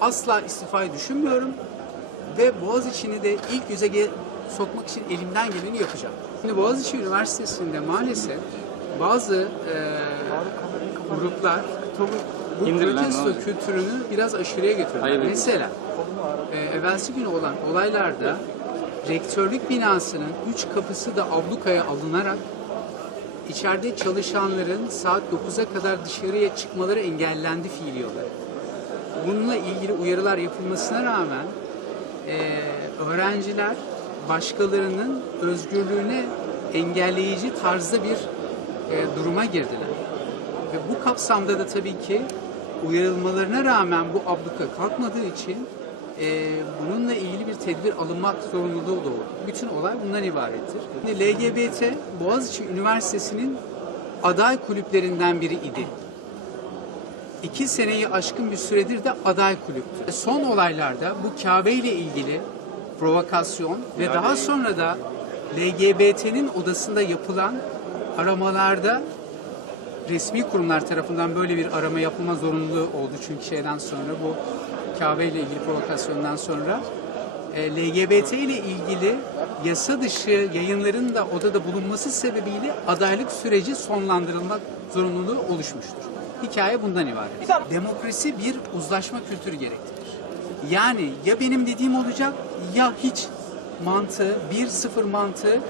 asla istifayı düşünmüyorum ve Boğaziçi'ni de ilk yüze sokmak için elimden geleni yapacağım. Şimdi Boğaziçi Üniversitesi'nde maalesef bazı e, gruplar bu protesto kültürünü biraz aşırıya götürdüler. Hayır. Mesela e, evvelsi gün olan olaylarda rektörlük binasının üç kapısı da ablukaya alınarak içeride çalışanların saat 9'a kadar dışarıya çıkmaları engellendi fiili olarak. Bununla ilgili uyarılar yapılmasına rağmen e, öğrenciler başkalarının özgürlüğüne engelleyici tarzda bir e, duruma girdiler. Ve bu kapsamda da tabii ki uyarılmalarına rağmen bu abluka kalkmadığı için e, bununla ilgili bir tedbir alınmak zorunluluğu doğdu. Bütün olay bundan ibarettir. LGBT Boğaziçi Üniversitesi'nin aday kulüplerinden biri idi. İki seneyi aşkın bir süredir de aday kulüptü. Son olaylarda bu Kabe ile ilgili provokasyon ve daha sonra da LGBT'nin odasında yapılan aramalarda resmi kurumlar tarafından böyle bir arama yapılma zorunluluğu oldu çünkü şeyden sonra bu Kabe ile ilgili provokasyondan sonra e, LGBT ile ilgili yasa dışı yayınların da odada bulunması sebebiyle adaylık süreci sonlandırılmak zorunluluğu oluşmuştur. Hikaye bundan ibaret. Demokrasi bir uzlaşma kültürü gerektirir. Yani ya benim dediğim olacak ya hiç mantığı, bir sıfır mantığı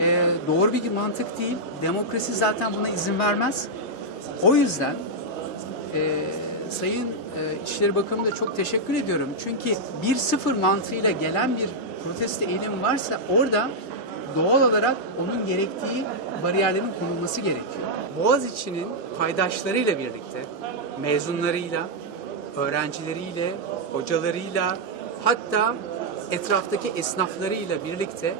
e, doğru bir mantık değil. Demokrasi zaten buna izin vermez. O yüzden e, Sayın e, İçişleri Bakanı'na çok teşekkür ediyorum. Çünkü bir sıfır mantığıyla gelen bir protesto eylemi varsa orada doğal olarak onun gerektiği bariyerlerin konulması gerekiyor. Boğaziçi'nin paydaşlarıyla birlikte, mezunlarıyla, öğrencileriyle, hocalarıyla, hatta etraftaki esnaflarıyla birlikte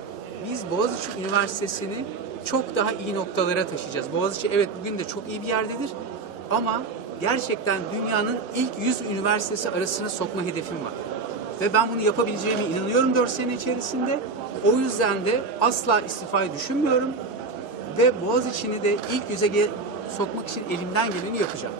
biz Boğaziçi Üniversitesi'ni çok daha iyi noktalara taşıyacağız. Boğaziçi evet bugün de çok iyi bir yerdedir ama gerçekten dünyanın ilk 100 üniversitesi arasına sokma hedefim var. Ve ben bunu yapabileceğime inanıyorum 4 sene içerisinde. O yüzden de asla istifayı düşünmüyorum ve Boğaziçi'ni de ilk yüze sokmak için elimden geleni yapacağım.